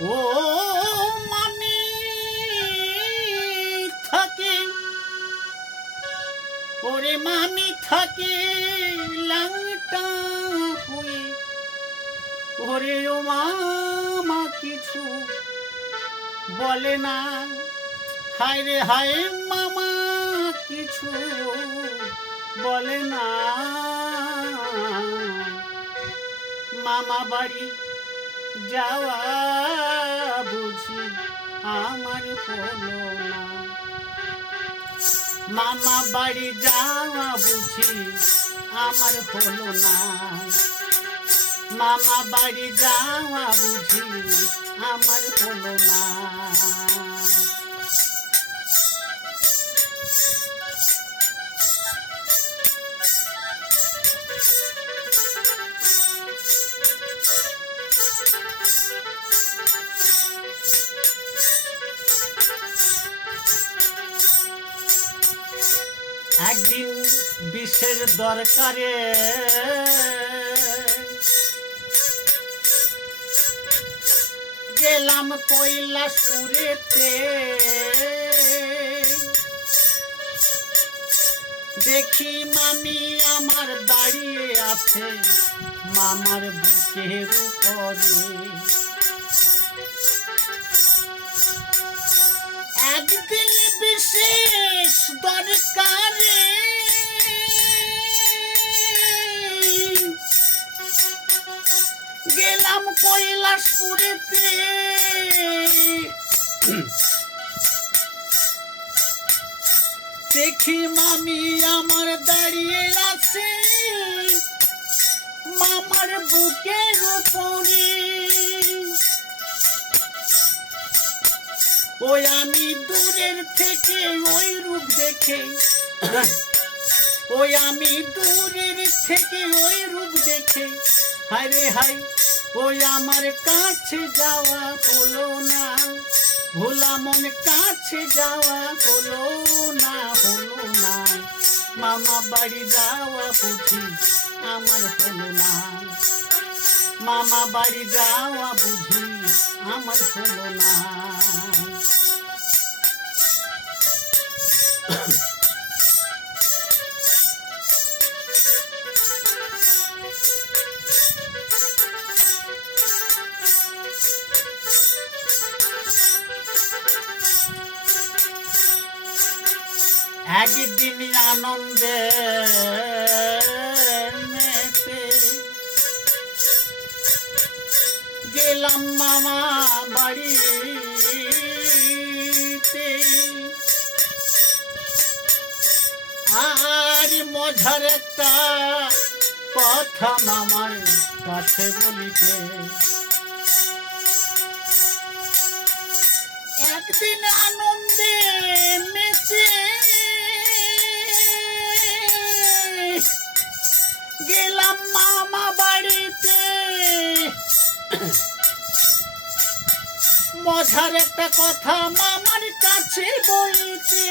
ও মামি থাকে, ওরে মামি থাকে ল্যাংটা হয়ে, ওরে ও মামা কিছু বলে না, হায় রে হায় মামা কিছু বলে না। মামা বাড়ি যাওয়া বুঝি আমার হলো না, মামা বাড়ি যাওয়া বুঝি আমার হলো না, মামা বাড়ি যাওয়া বুঝি আমার হলো না। একদিন বিশেষ দরকারে গেলাম কৈলাসপুরেতে, দেখি মামি আমার দাঁড়িয়ে আছে মামার বুকের উপরে। একদিন বিশেষ দরকারে গেলাম কৈলাসপুরেতে, দেখি মামি আমার দাঁড়িয়ে আছে মামার বুকের উপরে। ওই আমি দূরের থেকে ওই রূপ দেখে, ওই আমি দূরের থেকে ওই রূপ দেখে, হায় রে হায় ওই আমার কাছে যাওয়া হলো না, ভোলা মন কাছে যাওয়া হলো না, হলো না। মামা বাড়ি যাওয়া বুঝি আমার হলো না, মামা বাড়ি যাওয়া বুঝি আমার হলো না। একদিন আনন্দে মেতে গেলাম মামা বাড়িতে, আর মজার একটা কথা মামার কাছে বলিতে। একদিন আনন্দে মেতে গেলাম মামা বাড়িতে, মজার একটা কথা মামার কাছে বলিতে।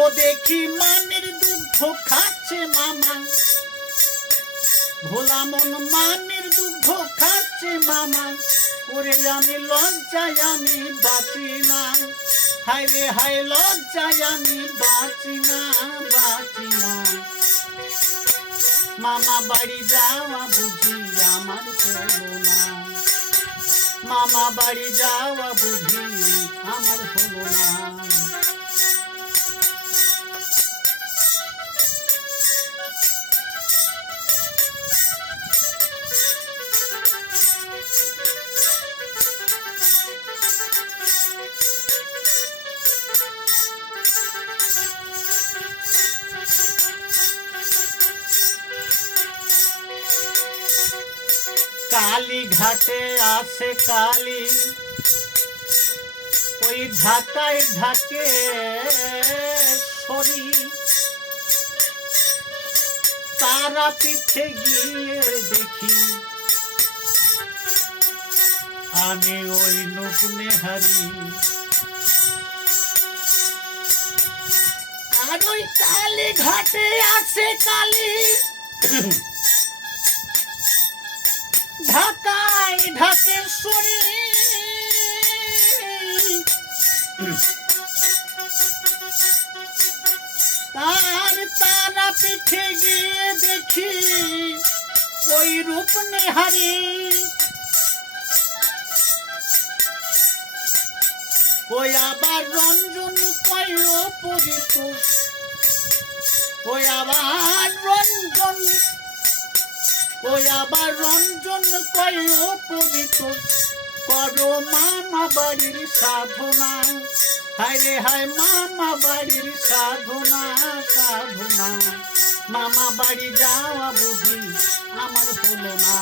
ও দেখি মানের দুগ্ধ খাচ্ছে মামা, ভোলা মন মানের দুগ্ধ খাচ্ছে মামা। ওরে আমি লজ্জায় আমি বাঁচি না, হায় রে হায় লজ্জায় আমি বাঁচি না, বাঁচি না। মামা বাড়ি যাওয়া বুঝি আমার হলো না, মামা বাড়ি যাওয়া বুঝি আমার হলো না। কালী ঘাটে আসে কালী, ওই ঢাকায় ঢাকে সরি, তারা পিঠে গিয়ে দেখি আমি ওই নকুনে হারি। আর ওই কালী ঘাটে আসে কালী, ঢাকের শরী তার তারা পিঠে গিয়ে দেখি ওই রূপ নেহারি ওই আবার রঞ্জন কয় পরিত ওই আবার রঞ্জন কয় পরিত করো মামা বাড়ির সাধনা হায় রে হায় মামা বাড়ির সাধনা সাধনা মামা বাড়ি যাওয়া বুঝি আমার হলো না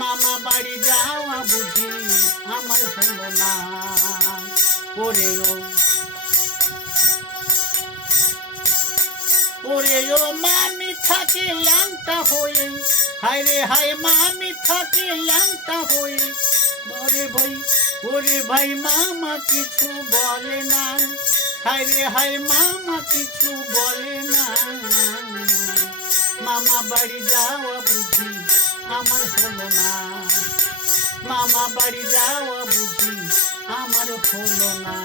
মামা বাড়ি যাওয়া বুঝি আমার হলো না ওরে ও মামি থাকে ল্যাংটা হয়ে হায় রে হায় মামি থাকে ল্যাংটা হয়ে ওরে ভাই মামা কিছু বলে না হায় রে হায় মামা কিছু বলে না মামা বাড়ি যাওয়া বুঝি আমার হলো না মামা বাড়ি যাওয়া বুঝি আমার হলো না।